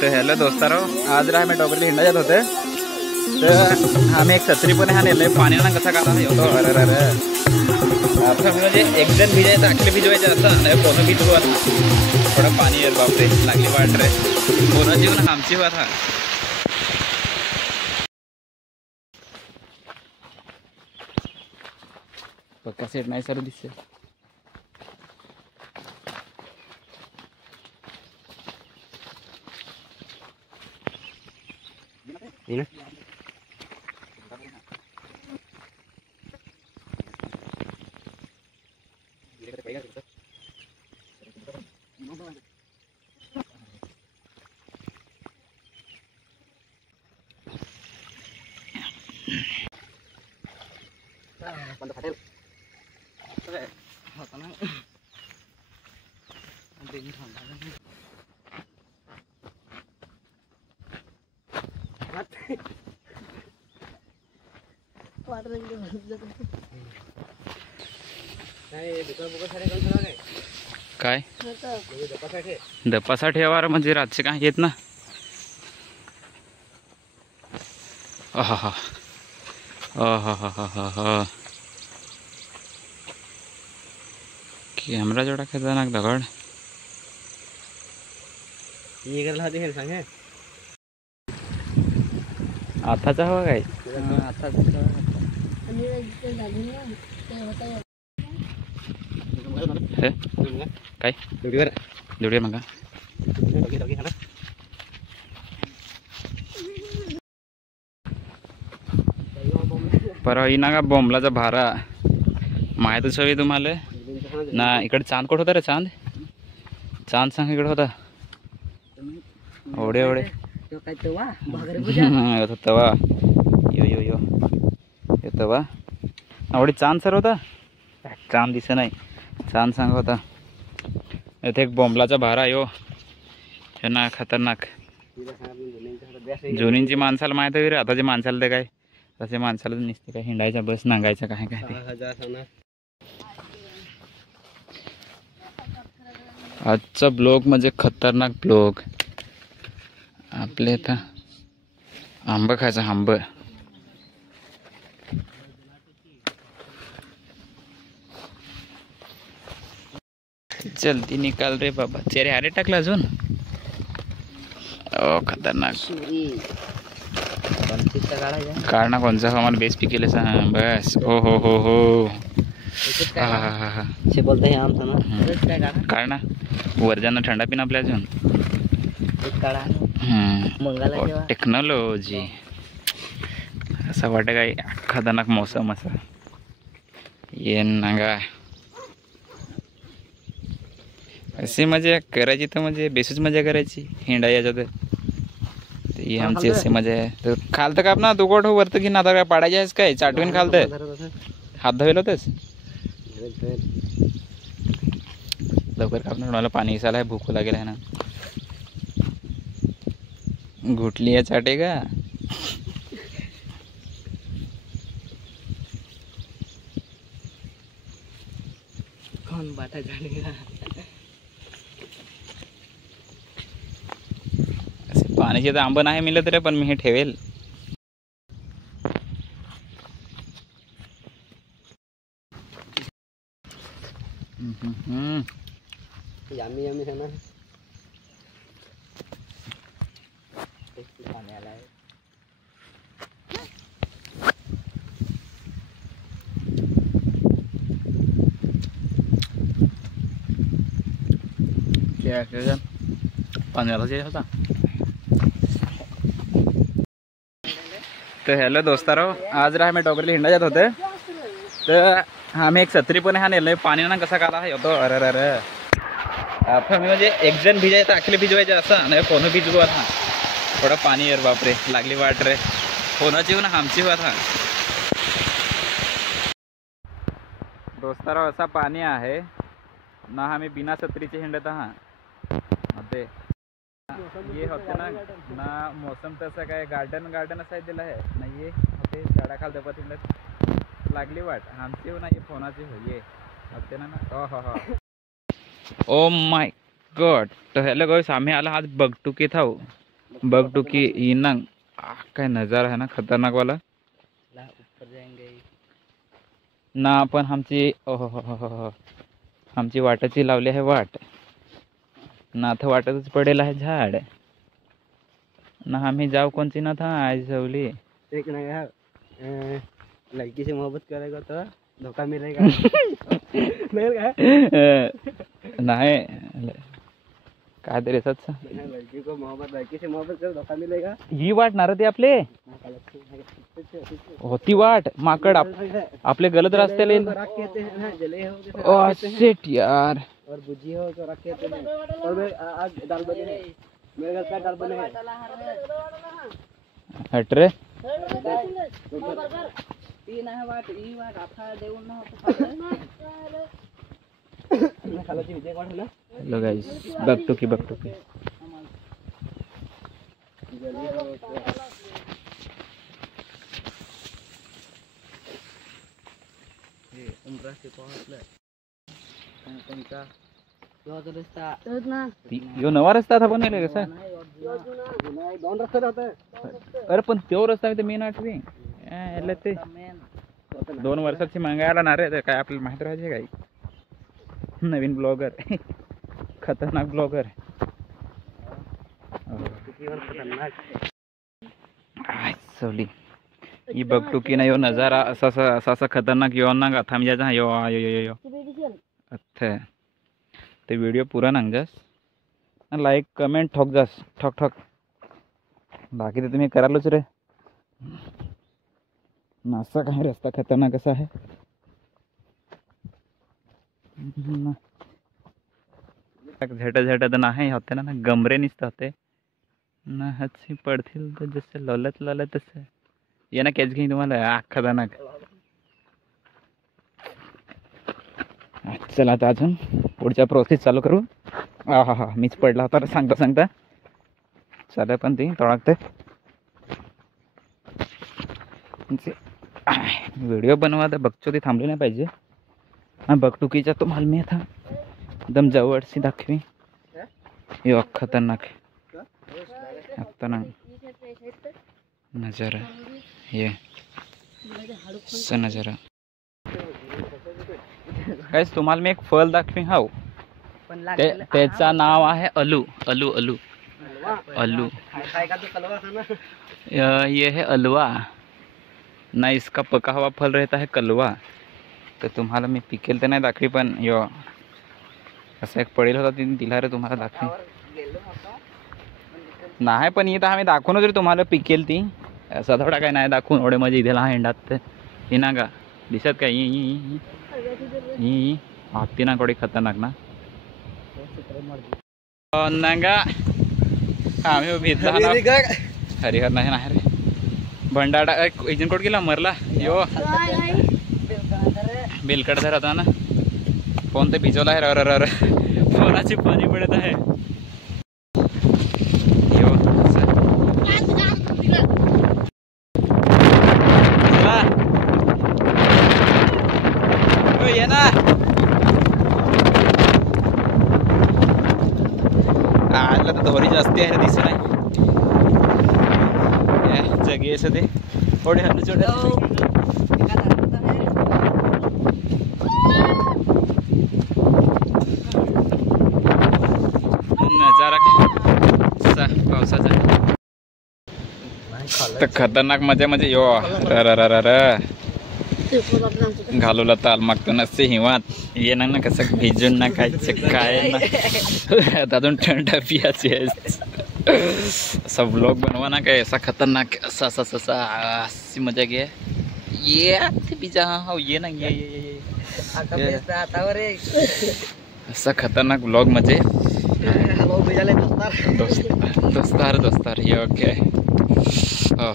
तर हेलो दोस्तारो, आज आम्ही डोंगरली हिंडा जात होते तर आम्ही एक छत्री पण हा नेलंय. पाण्यानं कसा काढा होतो. अरे अरे आपण म्हणजे एक जण भिजायचं आखले भिजवायचे असं नाही. कोण भिजू आता थोडं पाणी आहे. बापरे लागली वाट रे. कोण जीवन आमची वाट हा. पक्का सेट नाही सर दिसते. काय दपासा ठेवार म्हणजे रातचे काय येत ना. हा कॅमेरा जोडा खेळता ना दगड आताचा हवा काय काय जोडूया मग परवा ना का बोंबलाचा भारा माहीतच हवी तुम्हाला ना. इकडे चांद कोट होता रे. चांद सांग इकडे होता. ओढे तवा यो तवा आवडी चांद सर होता. चांद दिसे नाही. चांद सांग होता. इथे एक बोंबलाचा भारा यो हे ना खतरनाक. जुनींची माणसाला माहित आहे रे. आताच्या माणसाला ते काय तसे माणसाला निसते काय हिंडायचा बस नांगायचा काय काय ते. आजचा ब्लॉग म्हणजे खतरनाक ब्लॉग. आपले इथं आंब खायचं. आंब जल्दी निकाल रे बाबा. चेहरे हारे टाकला अजून. ओ खतरनाक काढ ना. कोणचा आम्हाला बेस पिकेल सांग बस. हो हो हो हो काढ ना. वरजांना थंडा पिन आपल्या अजून. टेक्नॉलॉजी असं वाटत काय खतरनाक मौसम असं ये नांगा. अशी मजा करायची तर म्हणजे बेसूच मजा करायची हिंडा याच्यात. ही आमची अशी मजा आहे. तर खालतं काप ना. तू कोठ वरतं की ना. आता काय पाडायचे आहेस काय चाटवीन खालतं. हात धुवेल होतच लवकर काप ना. मला पाणी इसायला आहे. भूक लागेल आहे ना. घुटली आहे चाटे का. कौन बाटा जानेगा. असे पाण्याचे तर आंब नाही मिळत रे. पण मी हे ठेवेल. यम्मी यम्मी है ना. पानी आला है. क्या पाण्याला जे होता. तर हेलो दोस्तारो, आज आम्ही डोंगरली हिंडा जात होते तर आम्ही एक छत्री पण हा नेलंय. पाण्यानं कसा काढा होतो. अरे अरे आपण म्हणजे एक जण भिजायचं आखले भिजवायचे असं नाही. कोण भिजू आता थोडं पाणी आहे. बापरे लागली वाट रे. कोणाची हो ना आमची वाट हा. दोस्तारो असा पाणी आहे ना. आम्ही बिना छत्रीचे हिंडत हा ते ये होते ना मौसम तसं काय गार्डन असं दिलं आहे ना. ये होते झाडाखाल दबत हिंडत लागली वाट आमची हो ना. ये फोनाची हो ये होते ना. Oh my God. तो हेलो गाइस आम्ही आला आज बगटुकी था बगटुकी इनंग काय नजारा है ना खतरनाक वाला ऊपर जाएंगे ना आपण आमची आमची वाटाची लावली आहे वाट ना आता वाटतच पडेल आहे झाड ना आम्ही जाऊ कोणची ना था आज सवली एक ना यार लड़की से मोहब्बत करेगा तो धोखा मिलेगा नाही काय तरी सच लड़की से मोहब्बत करो धोखा मिलेगा ही वाट ना रे ते आपले होती वाट माकड आपले गलत रस्त्याला येईल राख कहते हैं ना जले हो ओह शिट यार और बुझी हो तो रख कहते हैं और मैं आज दाल बने हैं मेरे घर पे दाल बने हैं हट रे तीन है वाट ई वाट आफा देऊन ना खालाची विजय कोण ना लो गाइस बगटुकी उमरा से पहुंचलं कोणता तो रस्ता यो नवा रस्ता था बनवलाय कसा दोन रस्ते राहतात अरे पण तो रस्ता मी मेन आठवी याला ते 2 वर्षाची मागायला ना रे काय आपल्याला माहित राहायचे काय नवीन ब्लॉगर खतरनाक ब्लॉगर सवली ही बगटुकी ना यो नजारा असा खतरनाक यो ना थांब जायचा यो यो यो यो अच्छा ते व्हिडिओ पुरा नांग जास लाईक कमेंट ठोक जास ठोक ठोक बाकी तर तुम्ही करालोच रे नासा काही रस्ता खतरनाक असा आहे झट झट नाही होते ना गमरे निसत होते ना हसी पडतील तर जसं ललत ललत तसं ये ना कॅच घेईन तुम्हाला खतरनाक चला आता अजून पुढच्या प्रोसेस चालू करू हा मीच पडला होता सांगता सांगता चला पण ती तोडागते व्हिडिओ बनवा तर बघतो ते थांबले नाही पाहिजे हा बगटुकीचा तुम्हाला मी आता एकदम जवळशी दाखवी यो खतरनाक नजारा ये नजारा गाइस तुम्हाला मी एक फळ दाखवी हाव त्याचा नाव आहे अलू अलू अलू अलू ये है अलवा ना इसका पका हुआ फल रहता है कलवा तर तुम्हाला मी पिकेल तर नाही दाखवी पण यो असं एक पडेल होता तिने दिला रे तुम्हाला दाखवी नाही पण इथं आम्ही दाखवूनच रे तुम्हाला पिकेल ती असं थोडा काय नाही दाखवून एवढे माझे इथे लहान हेंडात ही ना का दिसत काय ही हत्ती ना कोडी खतरनाक ना नांगा आम्ही उभी हरिहर नाही नाही रे भंडारा एजंट कोट गेला मरला यो बेलकड धरत ना फोन तर भिजवला आहे अर फोनाची पाणी पडत आहे यो ये ना आला तर दोरी जास्ती आहे दिसत नाही जगी असं ते थोडे हल्ली छोटे नजारा पावसाचा तर खतरनाक मजा म्हणजे यो र घालूला ताल मागतो नसते हिवात ये ना कसं भिजून ना खायचं काय ना अजून थंड पियाची असा व्लॉग बनवा ना काय असा खतरनाक असा असा असा अशी मजा घे ये पिझ्झा हो ये ना ये असा खतरनाक व्लॉग म्हणजे दोस्तार ये ओके हो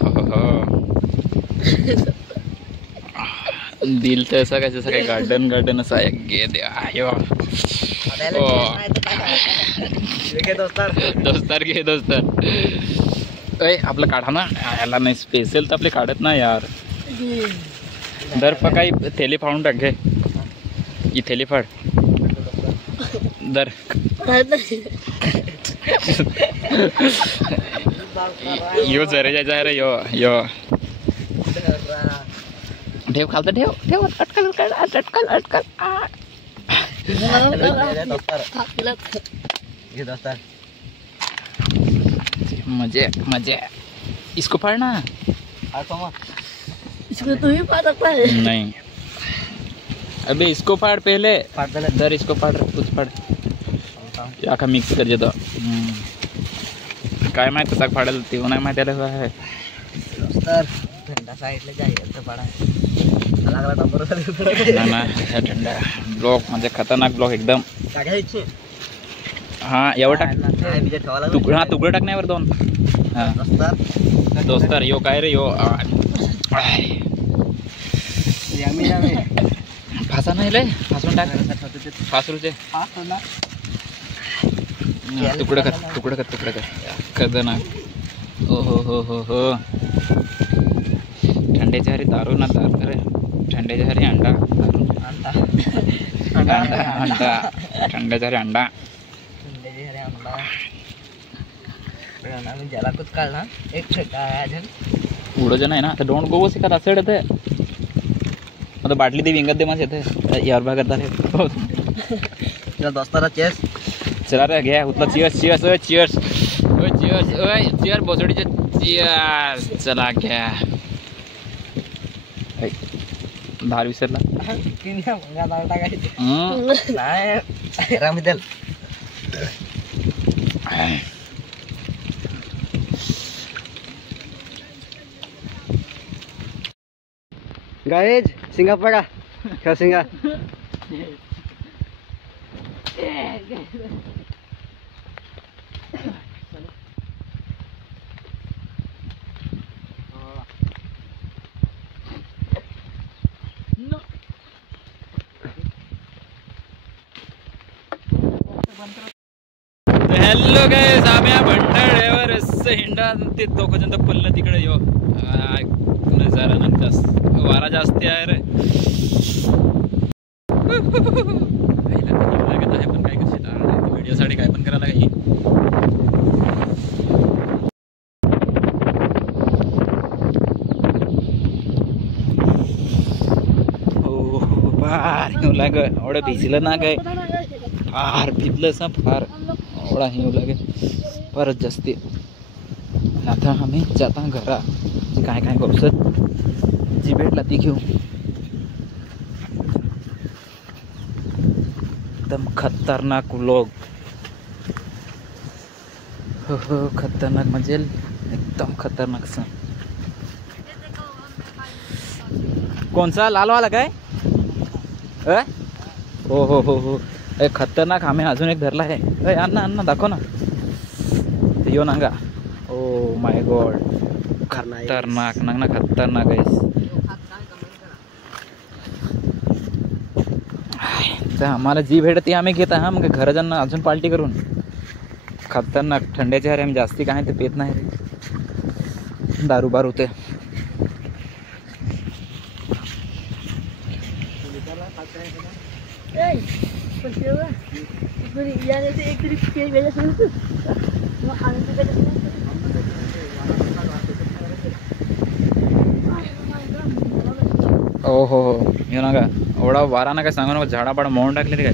दिल तर असं काय जसं काही गार्डन असं आहे गे द्या दोस्तार घे दोस्तार अय आपलं काढा ना याला नाही स्पेशल तर आपले काढत ना यार दर काही थैली फाडून टाक घे ही थैली फाड दर यो जरे जायचा रे यो यो ठेव खालतं ठेव ठेव अटकल अटकल अटकल अटकल मजे मजे इसको फाड़ना इसको तू ही फाड़ सकता है। नहीं अबे इसको फाड़ पहले इधर इसको फाड़ कुछ फाड़ या का मिक्स कर देतो काय माहित कसा फाडेल ते नाही माहिती आलं आहे तर थंडा साईडला जायचं पडा लागला नंबर ना ना हे थंडा ब्लॉक म्हणजे खतरनाक ब्लॉक एकदम टाकायची हा एवढं टाक बीजे ठेवायला तुकडं हा तुकडं टाकण्यावर दोन हा दोस्तार यो काय रे यो यामी यामी फासा नाही रे फासून टाक फासरूचे तुकडं कर तुकडं कर तुकडं कर खतरनाक ओ हो ठंड्याच्या हरी दारू ना दारू करे ठंड्याच्या हरी अंडा दारू अंडा अंडा ठंड्याच्या हरी अंडा ज्याला कुछ काढला एक उडोजन आहे ना आता डोंट गो सिका असेड येते आता बाटली दे विंगत दे मग येते यार बा करता रे दोस्तारा चेस चला रे घ्या उतला चियर्स चियर्स ओय चियर्स ओय चियर्स ओय चियर बोसडीचे चियर्स चला घ्या धार विसरला नाही रामदल गाइज सिंगापुर क्या सिंगा हॅलो गाइस आम्ही भंडाऱ्यावर हिंडा ते दोघजण पल्ल तिकडे यो नजारा ना जास्त वारा जास्ती आहे रे लागत आहे पण काय कशी व्हिडिओसाठी काय पण करायला काही फार हिव लाग एवढं भिजलं ना काय फार भिजलं असं फार एवढा हिव लागे फारच जास्ती आता आम्ही जाता घरा काय काय करू सर जी भेटला ती घेऊ एकदम खतरनाक व्लॉग हो खतरनाक म्हणजे एकदम खतरनाक सा कोणचा लाल वाला काय हो खतरनाक आम्ही अजून एक धरला आहे अण्णा अण्णा दाखव ना यो नांगा ओ माय गॉड खतरनाक ना खतरनाक आहे आम्हाला जी भेटते आम्ही घेत हा मग घरा जाणं अजून पार्टी करून खतरनाक थंड्याच्या हारी आम्ही जास्ती काय ते पेत नाही रे दारू बार होते हो ये ना का एवढा वारा ना काय सांगा ना झाडापाड मोडून टाकले रे काय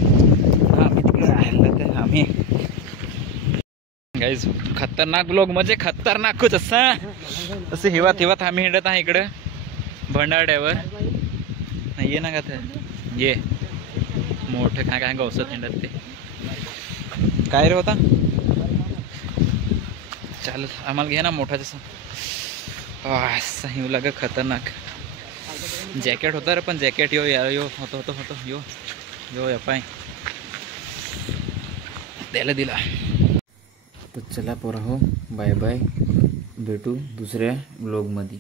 आम्ही तिकडे राहिलं ते आम्ही गाईज खतरनाक ब्लॉग म्हणजे खतरनाकच असं हिवात आम्ही हिंडत आहे इकडे भंडारड्यावर ये ना का ते ये मोठं काय काय गवसत हिंडत ते काय रे होता चाल आम्हाला घे ना मोठा जसं हिव लाग खतरनाक जॅकेट होता रे पण जॅकेट यो यार यो होतो यो या पाय द्यायला दिला तर चला पोरा हो बाय बाय भेटू दुसऱ्या ब्लॉगमध्ये